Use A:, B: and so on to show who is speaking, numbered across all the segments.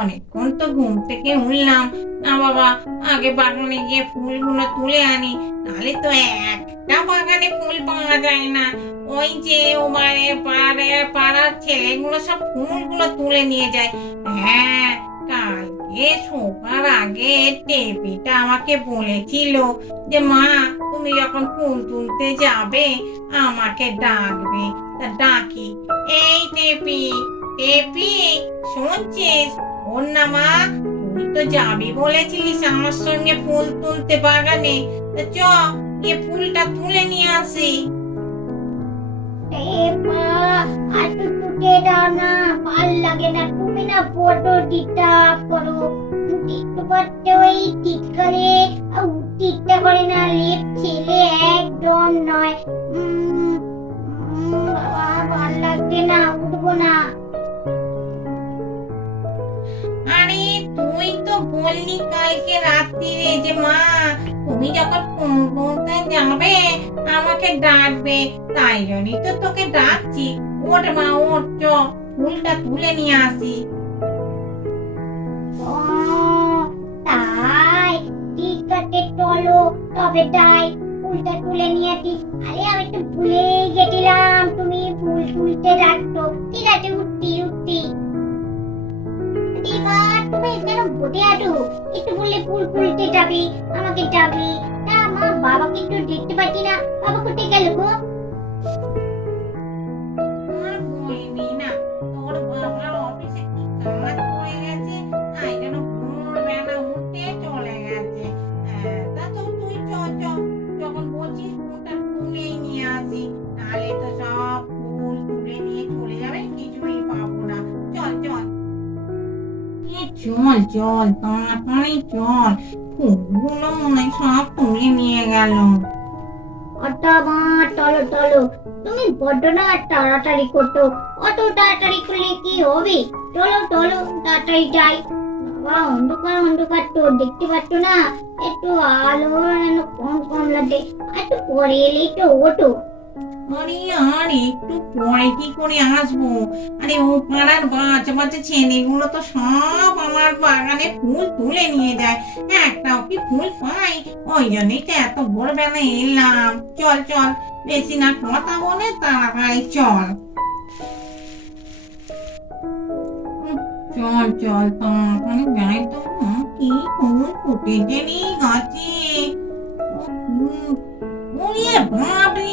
A: অনেকক্ষণ তো ঘুম থেকে উঠলাম। না বাবা, আগে বাগানে গিয়ে ফুলগুলো তুলে আনি, নাহলে তো একটা বাগানে ফুল পাওয়া যায় না। ওই যে ওবারে পাড়ে পাড়ার ছেলেগুলো সব ফুলগুলো তুলে নিয়ে যায়। হ্যাঁ কালকে শোবার আগে টেপিটা আমাকে বলেছিল যে, মা, তুমি যখন ফুল তুলতে যাবে, আমাকে ডাকবে। তা ডাকি, এই টেপি টেপি, শুনছিস? ওর না মা তুই তো যাবি বলেছিলিস আমার সঙ্গে ফুল তুলতে বাগানে। চ, গিয়ে ফুলটা তুলে নিয়ে আসি।
B: এ মা আর না, ভালো লাগে না, তুমি না বড় ডিস্টার্ব করো। একটু পারতে ওই শীতকালে উঠতে করে না, লেপ ছেলে একদম নয়। ভালো লাগছে না, উঠবো না।
A: বললি কালকে রাত্রিরে যে মা, তুমি যখন করতে যাবে, আমাকে ডাকবে, তাই জন্যই তো তোকে ডাকছি। ওঠ মা, ওঠ, চ, ফুলটা তুলে নিয়ে আসি।
B: তাই? ঠিক আছে, চলো, তবে তাই ফুলটা তুলে নিয়ে আসি। আরে, আমি তো ভুলেই গেছিলাম, তুমি ফুল তুলতে রাখতো ঠিক আছে উঠতি উঠতি দিবা তুমি কেন বসে আছো। একটু বললে ফুল ফুলতে যাবি, আমাকে যাবি। না মা বাবা কিন্তু দেখতে পাচ্ছি না। বাবা কোথায় গেল গো?
A: চল তাড়াতাড়ি চল ফুলগুলো মনে সব তুলে নিয়ে গেল।
B: অটা মা চলো চলো তুমি বড্ড না তাড়াতাড়ি করতো অত তাড়াতাড়ি করলে কি হবে? চলো চলো তাড়াতাড়ি যাই। বাবা, অন্ধকার অন্ধকার তো, দেখতে পাচ্ছ না? একটু আলো কম কম লাগে। একটু পরে এলেই তো ওঠো
A: আরে আর একটু পরে কি করে আসব? আরে ও পাড়ার বাচ্চা বাচ্চা ছেলেগুলো তো সব আমার বাগানে ফুল তুলে নিয়ে যায়। একটাও কি ফুল পাই? ওই জন্যই তো এত ভোরবেলা এলাম। চল চল, বেশি না কথা বলে তাড়াতাড়ি চল। চল চল, তাড়াতাড়ি যাই তো কি ফুল ফুটেছে রে গাছে? বাপরে।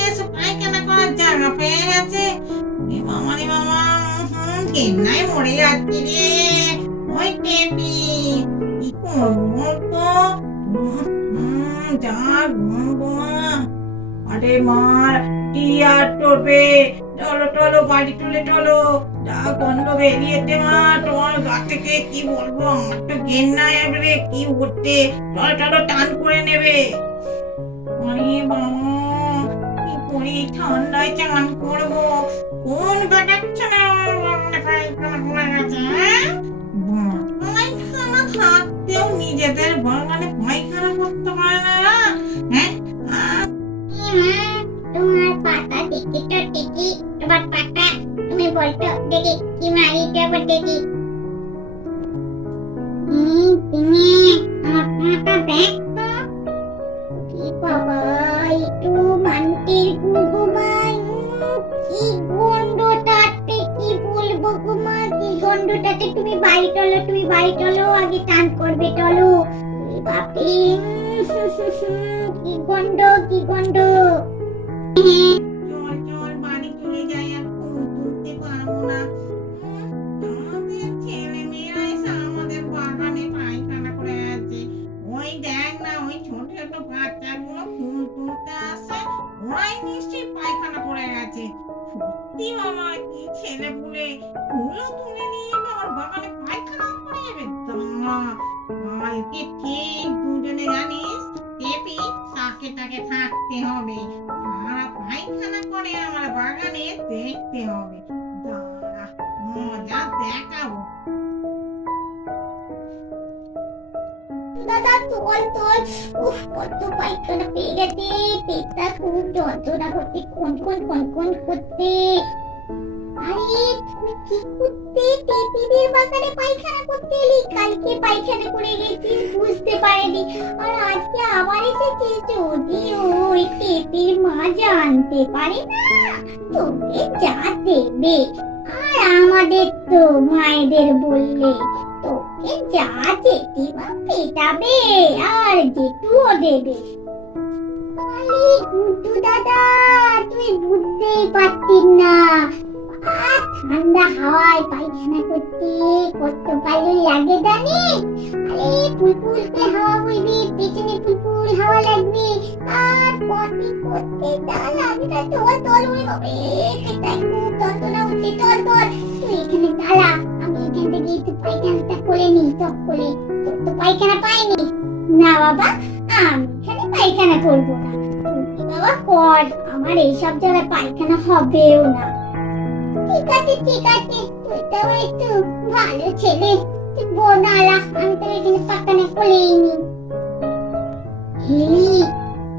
A: হুম, কেমনায় মরে যাচ্ছি রে? ওই টেপি কি আরে মার টিয়ার টোপে? চলো চলো বাড়ি তুলে চলো যা গন্ধ বেরিয়েছে মা তোমার গা থেকে কি বলব? আমার তো ঘেন্না এবারে কি উঠতে চলো চলো টান করে নেবে। আরে বাবা কি করি? ঠান্ডায় চান করব। কোন বেটাচ্ছে না আমার বাগানে পায়খানা করে গেছে হ্যাঁ? নিজেদের না হ্যাঁ?
B: দেখি দেখি তোমার পাতা তুমি দেখি কি মারি দেখি। তুমি চলো, তুমি বাড়ি চলো, আগে চান করবে ওরে কি গন্ধ কি
A: আমাদের ছেলে ওই দেখ না, ওই ছোট ছোট তুলতে নিশ্চয়ই পায়খানা কি ছেলে পুলে ফুলও তুলে নিয়ে আমার বাগানে পায়খানা কালকে ঠিক দুজনে জানিস? টেপি তাকে তাকে থাকতে হবে। আর পায়খানা করে আমার বাগানে দেখতে হবে। মজা দেখাবো।
B: দাদা, তোল তোল। উফ, কত পায়খানা পেয়ে গেছে। পেটটা খুব যন্ত্রণা করতে কোন কোন কোন কোন করতে পায়খানা করতে কালকে পায়খানা করে গেছিস, বুঝতে পারিনি। আর আজকে আবার এসেছিস যদি ওই টেপির মা জানতে পারে তোকে যা দেবে। আর আমাদের তো মায়েদের বললে, তোকে যা জেঠিমা পেটাবে, আর জেঠুও দেবে। দাদা, তুই বুঝতেই পারতিস না। ঠান্ডা হাওয়ায় পায়খানা করতে কত ভালো লাগে জানিস? আরে হাওয়া ফুলফুল হাওয়া লাগবে। আর পথে করতে না তোর তোর উড়ে বাবা যন্ত্রণা উঠছে তোর তোর তুই এখানে দাঁড়া, আমি এখান থেকে পায়খানাটা করে নিই করে। তোর তো পায়খানা পাইনি। না বাবা, আমি এখানে পায়খানা করব না। বাবা, কর, আমার এইসব জায়গায় পায়খানা হবেও না। ঠিক আছে ঠিক আছে। তুই একটু ভালো ছেলে। তুই বোনালা আমি তো এখানে পায়খানা করেই নি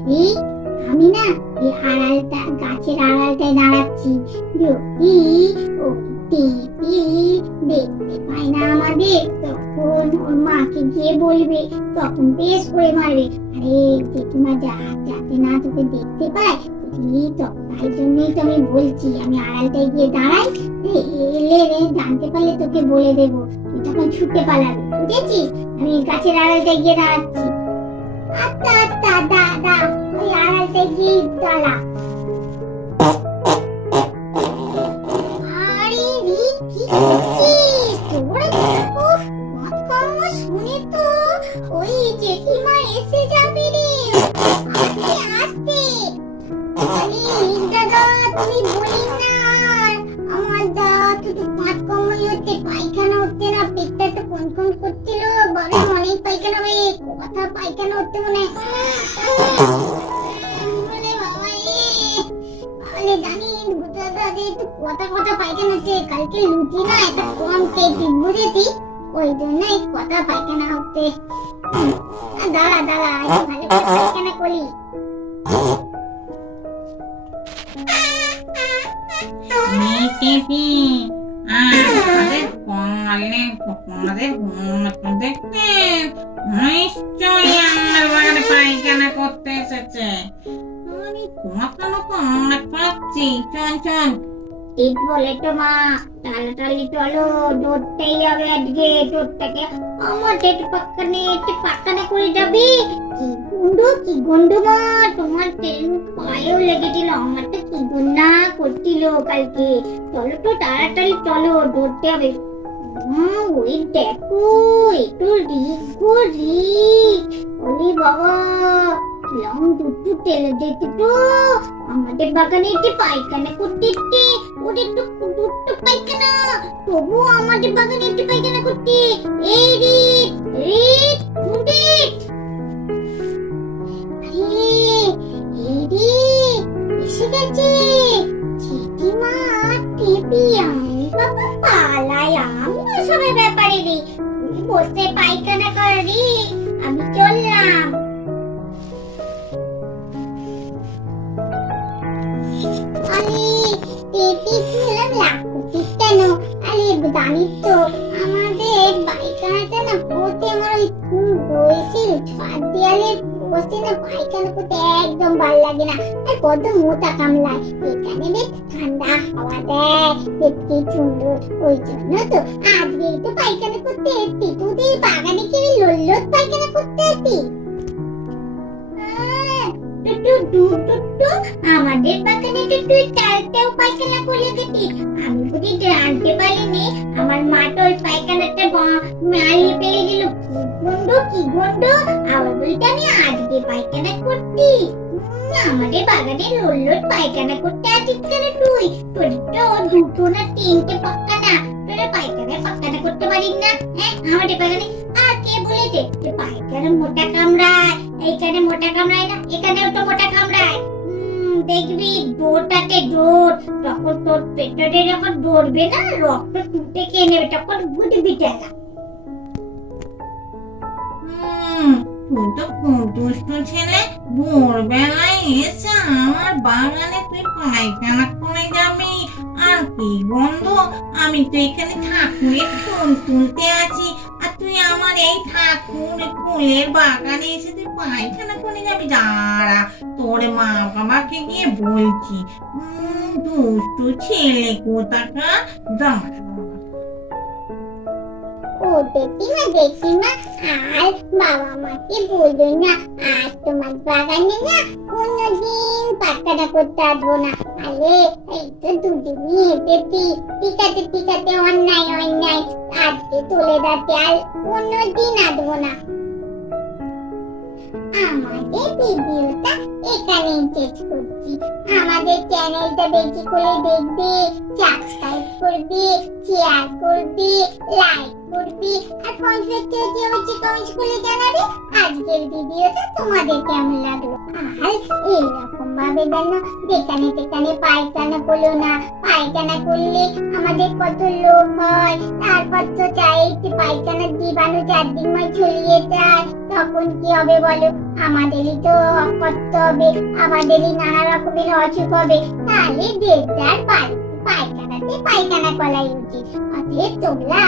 B: হেই আমি না এই আড়ালটা, গাছের আড়ালটায় দাঁড়াচ্ছি। যদি ও টিপি দেখতে পায় না আমাদের, তখন ওর মাকে গিয়ে বলবে, তখন বেশ করে মারবে। আরে জেঠিমা, যা, যাতে না তোকে দেখতে পায় বুঝলি তো, তাই জন্যই তো আমি বলছি, আমি আড়ালটায় গিয়ে দাঁড়াই এলে রে, জানতে পারলে তোকে বলে দেবো, তুই তখন ছুটতে পালাবি, বুঝেছিস? আমি গাছের আড়ালটায় গিয়ে দাঁড়াচ্ছি। আচ্ছা আচ্ছা দাদা ওই আড়ালটায় গিয়ে দাঁড়া। কমই পায়খানা হচ্ছে না পেটটা তো কোন কোন করছিল। বাবা অনেক পায়খানা মনে হয়। মানে কথা পায়খানা হচ্ছে। কালকে লুচি না, একটা কম খেয়েছি, বুঝেছি? ওই জন্যই কথা পায়খানা হচ্ছে। দাঁড়া দাঁড়া ভালো পায়খানা করি।
A: এই টেপি নিশ্চয়ই আমার বাগানে পায়খানা করতে এসেছে আমি মতো আমার পাচ্ছি চল চল
B: ঠিক বলে তো মা। তাড়াতাড়ি চলো হবে আজকে আমার পাক্কানে একটু পাক্কানে করে যাবি? কি কি মা তোমার ট্রেন পায়েও লেগেছিল, আমার তো কি গুন্ডা করছিল কালকে। চলো তো, তাড়াতাড়ি চলো হবে। ওই দেখো, একটু রিক রিক বাবা, লং দুটু টেলে যেতে তো। আমাদের বাগানে একটি পায়খানা করতে একটি ওদের তো দুটো পায়খানা। তবু আমাদের বাগানে একটি করতে। এই রিট রিট আমি ওসবের ব্যাপারে রে। বসে কর কেন আরে জানিস তো আমাদের পায়খানাটা না পড়তে আমার ওই বসে না পায়খানা করতে একদম ভালো লাগে না কত মোটা কামলায় এখানে বেশ ঠান্ডা হাওয়া দেয় দেখতে সুন্দর ওই জন্য তো আজকে তো পায়খানা করতে এসছি তোদের বাগানে কি লোল্লোত পায়খানা করতে এসছি। আহ, টুটু ডু আমাদের বাগানে তো তুই চালতেও পায়খানা করে গেছি আমি বুঝি জানতে পারিনি আমার মা ওই পায়খানাটা মারিয়ে ফেলে দিল কি কি গন্ধ? আবার বলতে আমি আজকে পায়খানা করছি। আমাদের বাগানে লোল্লোর পায়খানা করতে আছিস কেন তুই? তোর দুটো না তিনটে পাক্কানা তোরা পায়খানায় পাক্কানা করতে পারিস না। হ্যাঁ আমাদের বাগানে আর কে বলেছে যে পায়খানা মোটা কামড়ায়। এইখানে মোটা কামড়ায় না এখানেও তখন তোর পেটে যখন ডরবে না? রক্ত টুটে খেয়ে নেবে তখন বুঝবি টাকা
A: তুই তো দুষ্ট ছেলে। ভোরবেলায় এসে আমার বাগানে তুই পায়খানা করে যাবি। আর কি গন্ধ আমি তো এখানে ঠাকুরের ফুল তুলতে আছি। তুই আমার এই ঠাকুর ফুলের বাগানে এসে তুই পায়খানা করে যাবি, দাঁড়া। তোর মা বাবাকে গিয়ে বলছি দুষ্টু ছেলে কোথাকার? দাঁড়া।
B: ও দেখি না? আর বাবা মাকে না? আর তোমার বাগানে না পাটকাটা করতে আসব না। আরে, এই তো দুদিনই এসেছি ঠিক আছে ঠিক আছে, অন্যায় অন্যায়। আজকে তুলে যাচ্ছে আর কোনোদিন আসব না। আমাদের ভিডিওটা এখানেই শেষ করছি। আমাদের চ্যানেলটা বেশি করে দেখবে সাবস্ক্রাইব করবে শেয়ার করবে লাইক করবে, আর হচ্ছে কমেন্ট করে জানাবে। আজকের ভিডিওটা তোমাদের কেমন লাগল? পায়খানা করল যায়। তখন কি হবে বলো? আমাদেরই তো করতে আমাদেরই নানা রকমের অসুখ হবে। তাহলে দেড়টার পায়খানাতে পায়খানা করাই উচিত। অতএব তোমরা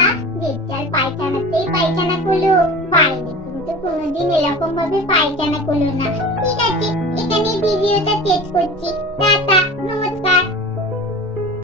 B: পায়খানাতেই পায়খানা করল বাইরে কিন্তু কোনোদিন এরকম ভাবে পায়খানা করল না। ঠিক আছে এখানে ভিডিওটা শেষ করছি। টাটা